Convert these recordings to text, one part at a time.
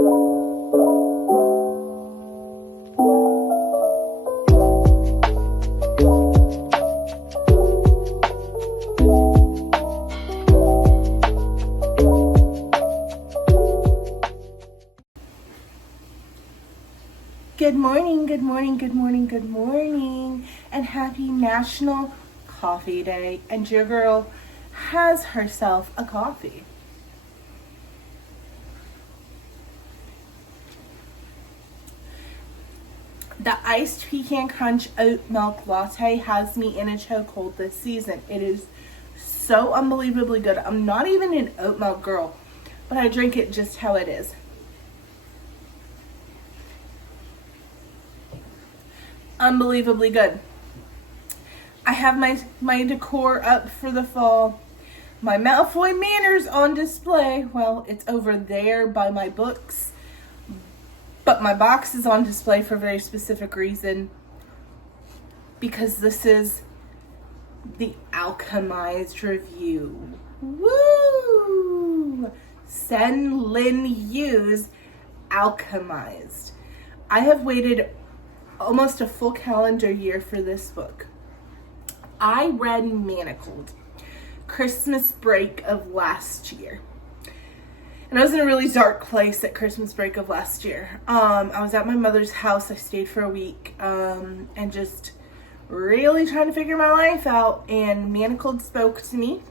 Good morning, good morning, good morning, good morning, and happy National Coffee Day. And your girl has herself a coffee. The iced pecan crunch oat milk latte has me in a chokehold this season. It is so unbelievably good. I'm not even an oat milk girl, but I drink it just how it is. Unbelievably good. I have my decor up for the fall. My Malfoy Manor's on display. Well, it's over there by my books. But my box is on display for a very specific reason. Because this is the Alchemised review. Woo! Sen Lin Yu's Alchemised. I have waited almost a full calendar year for this book. I read Manacled Christmas break of last year. And I was in a really dark place at Christmas break of last year. I was at my mother's house. I stayed for a week and just really trying to figure my life out. And Manacled spoke to me.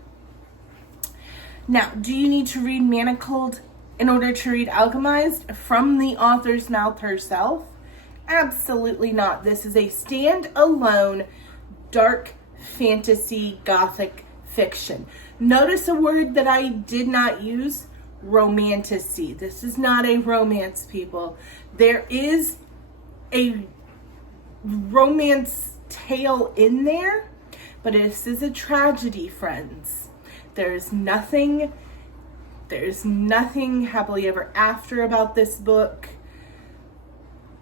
Now, do you need to read Manacled in order to read Alchemised from the author's mouth herself? Absolutely not. This is a standalone dark fantasy gothic fiction. Notice a word that I did not use, romantasy. This is not a romance, people. There is a romance tale in there, but this is a tragedy, friends. There's nothing happily ever after about this book.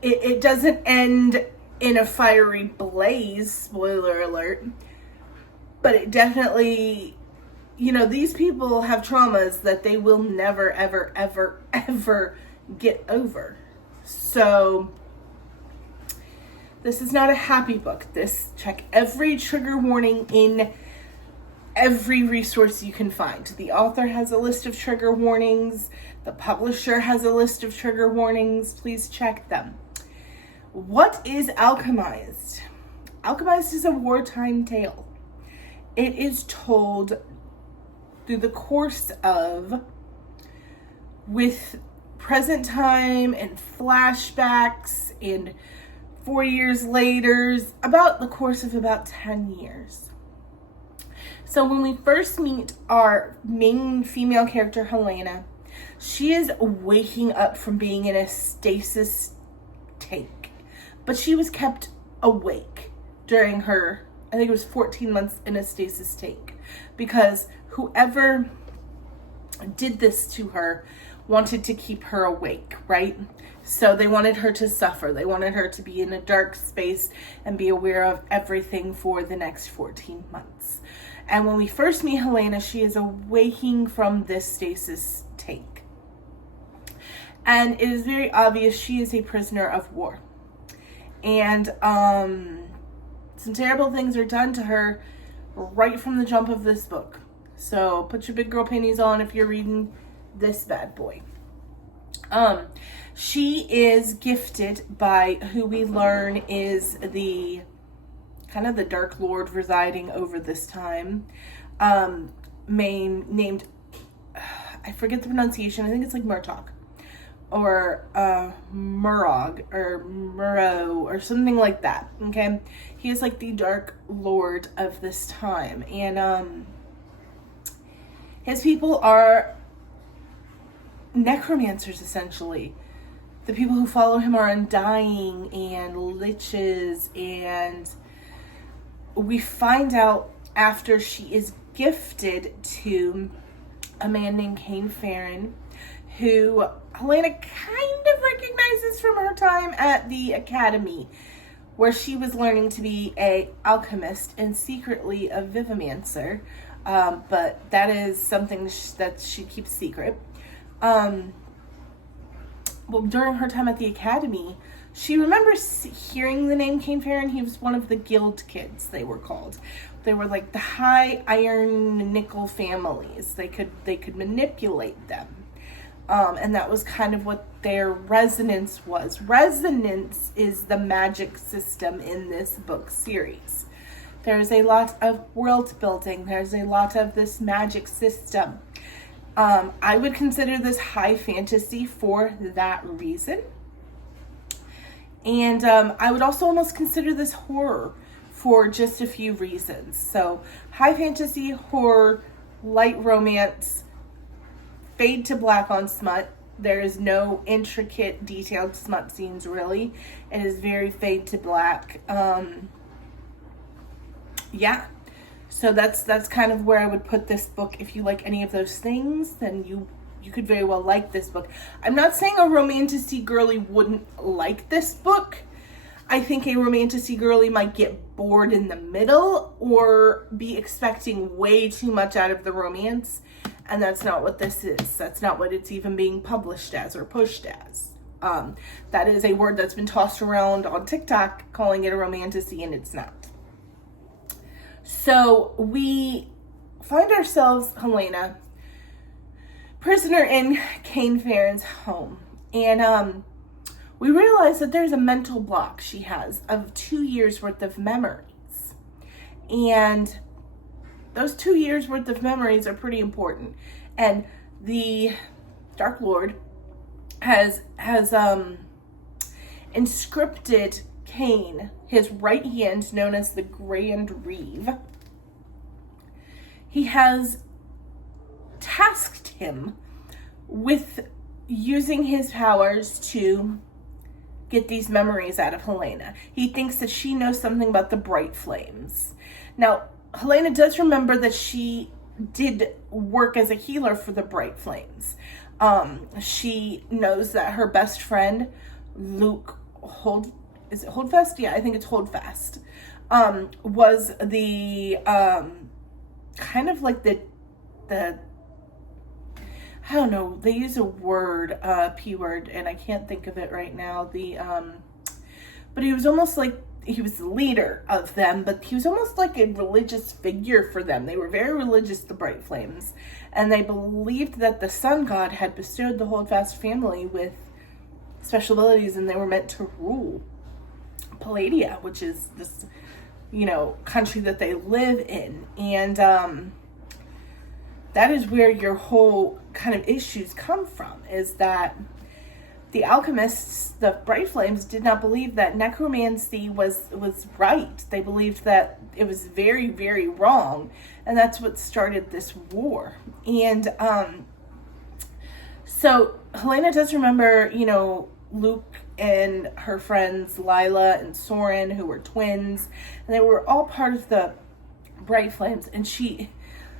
It doesn't end in a fiery blaze, spoiler alert, but it definitely, these people have traumas that they will never, ever, ever, ever get over. So this is not a happy book. Check every trigger warning in every resource you can find. The author has a list of trigger warnings. The publisher has a list of trigger warnings. Please check them. What is Alchemised? Alchemised is a wartime tale. It is told through the course of, with present time and flashbacks and 4 years later, about the course of about 10 years. So when we first meet our main female character, Helena, she is waking up from being in a stasis tank. But she was kept awake during her, I think it was 14 months in a stasis tank. Because whoever did this to her wanted to keep her awake, right? So they wanted her to suffer. They wanted her to be in a dark space and be aware of everything for the next 14 months. And when we first meet Helena, she is awaking from this stasis tank. And it is very obvious she is a prisoner of war. And some terrible things are done to her right from the jump of this book. So put your big girl panties on if you're reading this bad boy. She is gifted by who we learn is the kind of the Dark Lord residing over this time. Named, I forget the pronunciation. I think it's like Murtok. Or Murog or Muro or something like that. Okay, he is like the Dark Lord of this time, and his people are necromancers essentially. The people who follow him are undying and liches, and we find out after she is gifted to a man named Cain Farron, who Helena kind of recognizes from her time at the academy, where she was learning to be a alchemist and secretly a vivimancer. But that is something that she keeps secret. well, during her time at the academy, she remembers hearing the name Cain Farron. He was one of the guild kids, they were called. They were like the high iron nickel families. They could manipulate them. And that was kind of what their resonance was. Resonance is the magic system in this book series. There's a lot of world building. There's a lot of this magic system. I would consider this high fantasy for that reason. And I would also almost consider this horror for just a few reasons. So high fantasy, horror, light romance, fade to black on smut. There is no intricate, detailed smut scenes, really. It is very fade to black. Yeah. So that's kind of where I would put this book. If you like any of those things, then you could very well like this book. I'm not saying a romantic-y girly wouldn't like this book. I think a romantic-y girly might get bored in the middle or be expecting way too much out of the romance. And that's not what this is. That's not what it's even being published as or pushed as. That is a word that's been tossed around on TikTok, calling it a romantic-y, and it's not. So we find ourselves, Helena, prisoner in Cain Farron's home. And we realize that there's a mental block she has of 2 years worth of memories. And those 2 years worth of memories are pretty important. And the Dark Lord has inscripted Cain, his right hand, known as the Grand Reeve. He has tasked him with using his powers to get these memories out of Helena. He thinks that she knows something about the bright flames. Now, Helena does remember that she did work as a healer for the bright flames. She knows that her best friend, Luke is it Holdfast? Yeah, I think it's Holdfast. Was the kind of like the I don't know, they use a word, P word, and I can't think of it right now. But he was almost like, he was the leader of them, but he was almost like a religious figure for them. They were very religious, the Bright Flames, and they believed that the sun god had bestowed the Holdfast family with special abilities, and they were meant to rule Palladia, which is this, country that they live in. And that is where your whole kind of issues come from, is that the alchemists, the Bright Flames, did not believe that necromancy was right. They believed that it was very, very wrong, and that's what started this war. And so Helena does remember, Luke and her friends Lila and Soren, who were twins, and they were all part of the Bright Flames, and she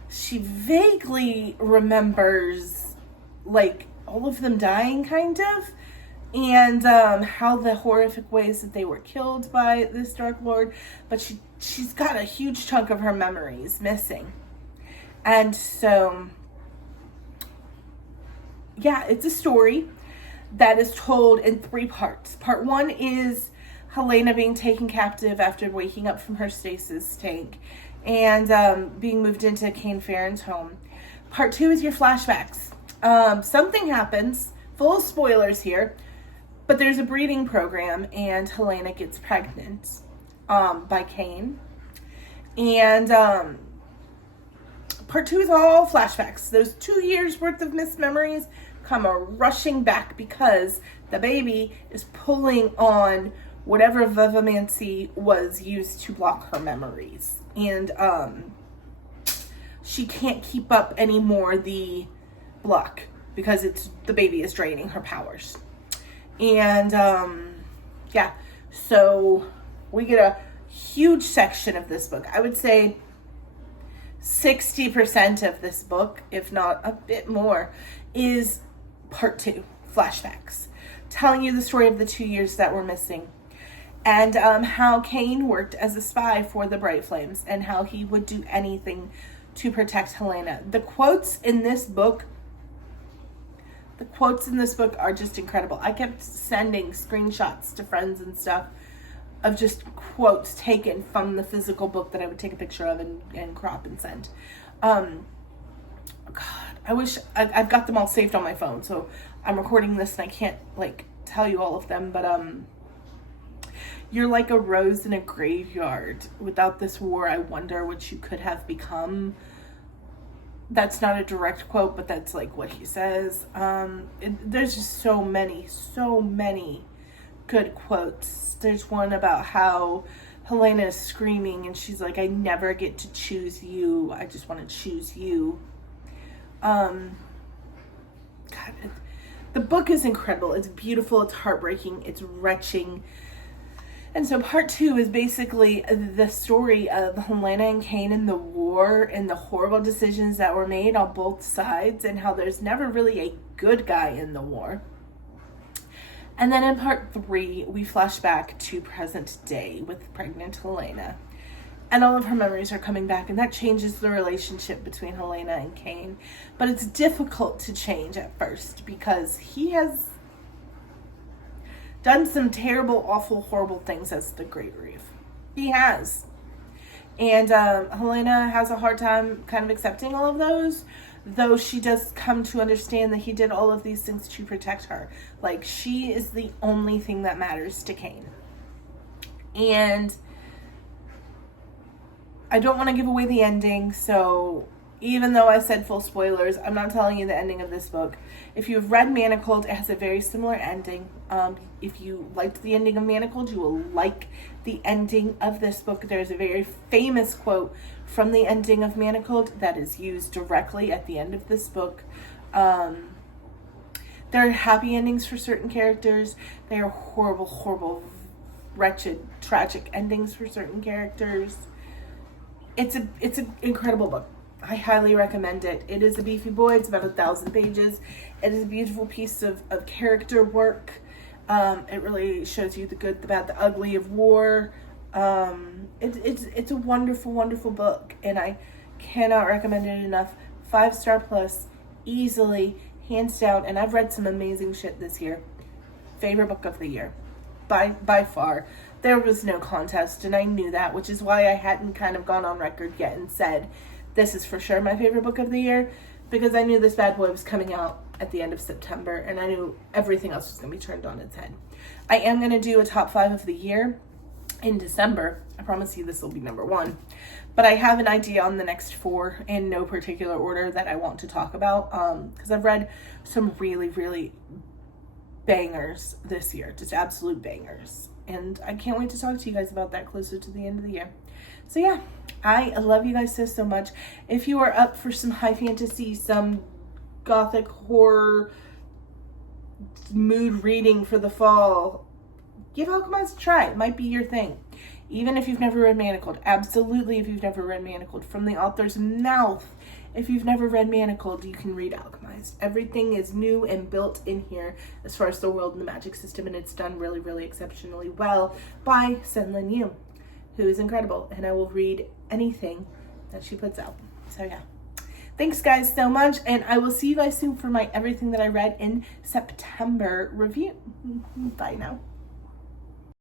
vaguely remembers, like, all of them dying, kind of, and how the horrific ways that they were killed by this Dark Lord, but she's got a huge chunk of her memories missing. And so, yeah, it's a story that is told in 3 parts. Part 1 is Helena being taken captive after waking up from her stasis tank and being moved into Cain Farron's home. Part 2 is your flashbacks. Something happens, full of spoilers here, but there's a breeding program and Helena gets pregnant by Cain. And part 2 is all flashbacks. Those 2 years worth of missed memories come rushing back because the baby is pulling on whatever vivamancy was used to block her memories. And she can't keep up anymore the block because the baby is draining her powers. And yeah, so we get a huge section of this book. I would say 60% of this book, if not a bit more, is part 2, flashbacks, telling you the story of the 2 years that were missing, and how Cain worked as a spy for the Bright Flames, and how he would do anything to protect Helena. The quotes in this book The quotes in this book are just incredible. I kept sending screenshots to friends and stuff of just quotes taken from the physical book that I would take a picture of and crop and send. God, I wish I've got them all saved on my phone, so I'm recording this and I can't like tell you all of them, but you're like a rose in a graveyard. Without this war, I wonder what you could have become. That's not a direct quote, but that's like what he says. There's just so many good quotes. There's one about how Helena is screaming and she's like, I never get to choose you. I just want to choose you. God, the book is incredible. It's beautiful. It's heartbreaking. It's retching. And so part 2 is basically the story of Helena and Cain in the war and the horrible decisions that were made on both sides and how there's never really a good guy in the war. And then in part 3, we flash back to present day with pregnant Helena. And all of her memories are coming back, and that changes the relationship between Helena and Cain. But it's difficult to change at first because he has done some terrible, awful, horrible things as the Great Reef. He has. And Helena has a hard time kind of accepting all of those, though she does come to understand that he did all of these things to protect her. Like, she is the only thing that matters to Cain. And I don't want to give away the ending, so even though I said full spoilers, I'm not telling you the ending of this book. If you've read Manacled, it has a very similar ending. If you liked the ending of Manacled, you will like the ending of this book. There's a very famous quote from the ending of Manacled that is used directly at the end of this book. There are happy endings for certain characters. There are horrible, horrible, wretched, tragic endings for certain characters. It's an incredible book. I highly recommend it. It is a beefy boy. It's about 1,000 pages. It is a beautiful piece of character work. It really shows you the good, the bad, the ugly of war. It's a wonderful, wonderful book, and I cannot recommend it enough. 5-star plus, easily, hands down. And I've read some amazing shit this year. Favorite book of the year, by far. There was no contest, and I knew that, which is why I hadn't kind of gone on record yet and said, this is for sure my favorite book of the year, because I knew this bad boy was coming out at the end of September, and I knew everything else was going to be turned on its head. I am going to do a top 5 of the year in December. I promise you this will be number 1. But I have an idea on the next 4 in no particular order that I want to talk about, because I've read some really, really bangers this year, just absolute bangers. And I can't wait to talk to you guys about that closer to the end of the year. So yeah, I love you guys so much. If you are up for some high fantasy, some gothic horror mood reading for the fall, give Alchemised a try. It might be your thing. Even if you've never read Manacled. Absolutely, if you've never read Manacled. From the author's mouth, if you've never read Manacled, you can read Alchemised. Everything is new and built in here as far as the world and the magic system, and it's done really, really exceptionally well by Senlin Yu, who is incredible, and I will read anything that she puts out. So yeah. Thanks guys so much, and I will see you guys soon for my Everything That I Read in September review. Bye now.